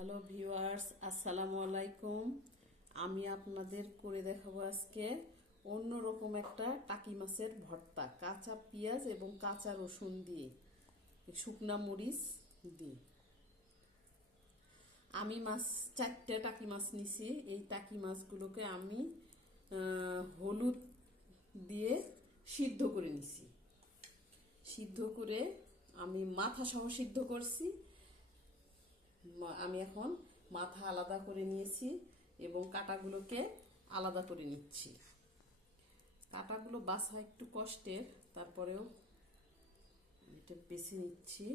Hello viewers, আসসালামু আলাইকুম। আমি আপনাদের করে দেখাবো আজকে অন্যরকম একটা টাকি মাছের ভর্তা, কাঁচা পেঁয়াজ এবং কাঁচা রসুন দিয়ে, শুকনা মরিচ দিয়ে। আমি চারটে টাকি মাছ নিছি। এই টাকি মাছগুলোকে আমি হলুদ দিয়ে সিদ্ধ করে নিছি। সিদ্ধ করে আমি মাথা সহ সিদ্ধ করছি। আমি এখন মাথা আলাদা করে নিয়েছি এবং কাঁটাগুলোকে আলাদা করে নিচ্ছি। কাঁটাগুলো বাছা একটু কষ্টের, তারপরেও এটা বেছে নিচ্ছি।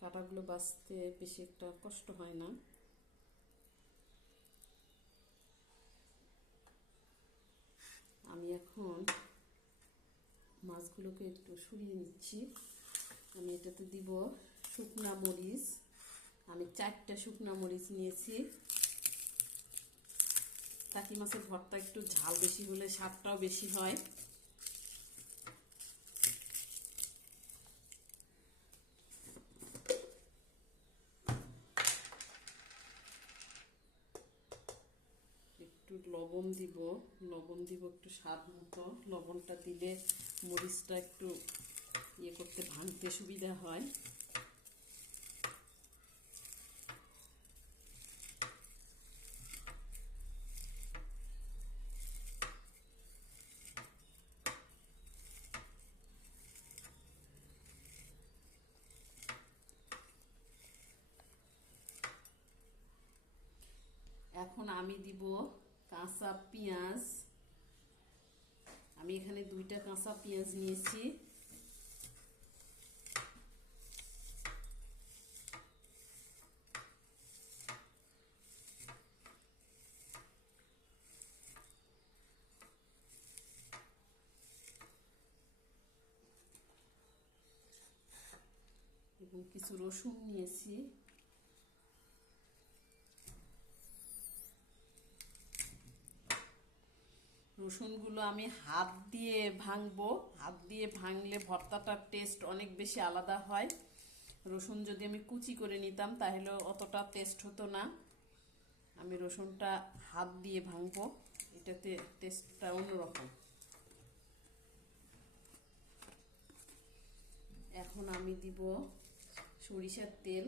কাঁটাগুলো বাছতে বেশি একটা কষ্ট হয় না। আমি এখন মাছগুলোকে একটু সরিয়ে নিচ্ছি। আমি এটাতে দিব শুকনা মরিচ। আমি 4টা শুকনা মরিচ নিয়েছি। টাকি মাছের ভর্তা একটু ঝাল বেশি হলে স্বাদটাও বেশি হয়। একটু লবণ দিব একটু স্বাদ মতো। লবণটা দিলে মরিচটা একটু করতে ভাঙতে সুবিধা হয়। এখন আমি দিব কাঁচা পেঁয়াজ। আমি এখানে 2টা কাঁচা পেঁয়াজ নিয়েছি। এবং কিছু রসুন নিয়েছি। রসুনগুলো আমি হাত দিয়ে ভাঙবো। হাত দিয়ে ভাঙলে ভর্তাটার টেস্ট অনেক বেশি আলাদা হয়। রসুন যদি আমি কুচি করে নিতাম তাহলে অতটা টেস্ট হতো না। আমি রসুনটা হাত দিয়ে ভাঙবো, এটাতে টেস্টটা অন্যরকম। এখন আমি দিব সরিষার তেল।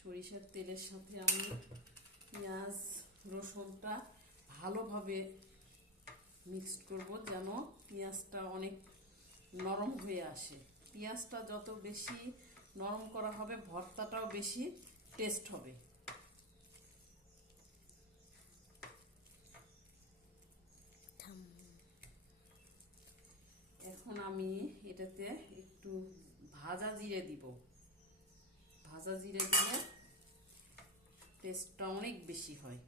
সরিষার তেলের সাথে আমি পেঁয়াজ রসুনটা ভালোভাবে মিক্সড করব, যেন পেঁয়াজটা অনেক নরম হয়ে আসে। পেঁয়াজটা যত বেশি নরম করা হবে ভর্তাটাও বেশি টেস্ট হবে। এখন আমি এটাতে একটু ভাজা জিরে দিব। ভাজা জিরে দিলে টেস্টটা অনেক বেশি হয়।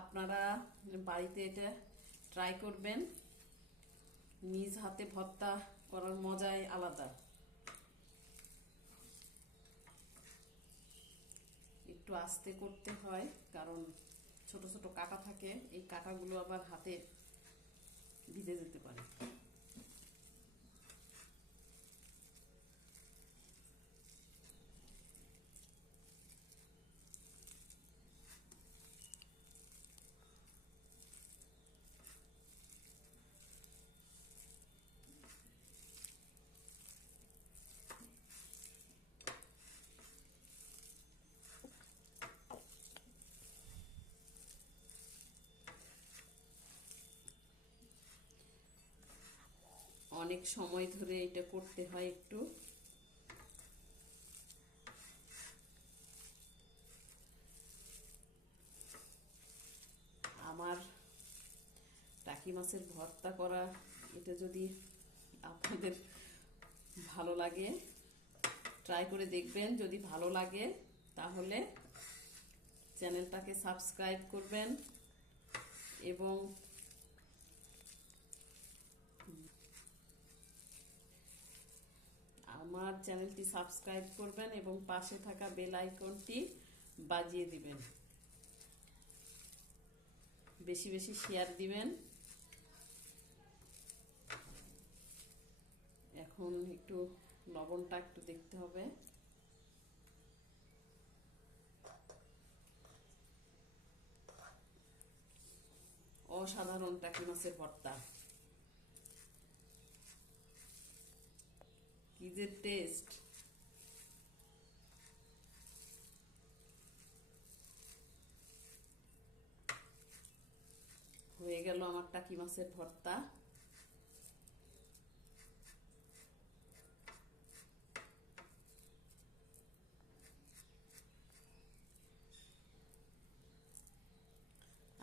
আপনারা বাড়িতে এটা ট্রাই করবেন। নিজ হাতে ভর্তা করার মজাই আলাদা। একটু আস্তে করতে হয়, কারণ ছোট ছোট কাঁটা থাকে। এই কাঁটাগুলো আবার হাতে ভিজে যেতে পারে। অনেক সময় ধরে এটা করতে হয় একটু। আমার টাকি মাছের ভর্তা করা এটা যদি আপনাদের ভালো লাগে ট্রাই করে দেখবেন। যদি ভালো লাগে তাহলে চ্যানেলটাকে সাবস্ক্রাইব করবেন এবং আমার চ্যানেলটি সাবস্ক্রাইব করবেন এবং পাশে থাকা বেল আইকনটি বাজিয়ে দিবেন, বেশি বেশি শেয়ার দিবেন। এখন একটু লবণটা একটু দেখতে হবে। অসাধারণ টাকি মাছের ভর্তা, কি যে টেস্ট! হয়ে গেল আমার টাকি মাছের ভর্তা।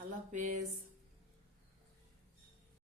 আল্লাহ হাফেজ।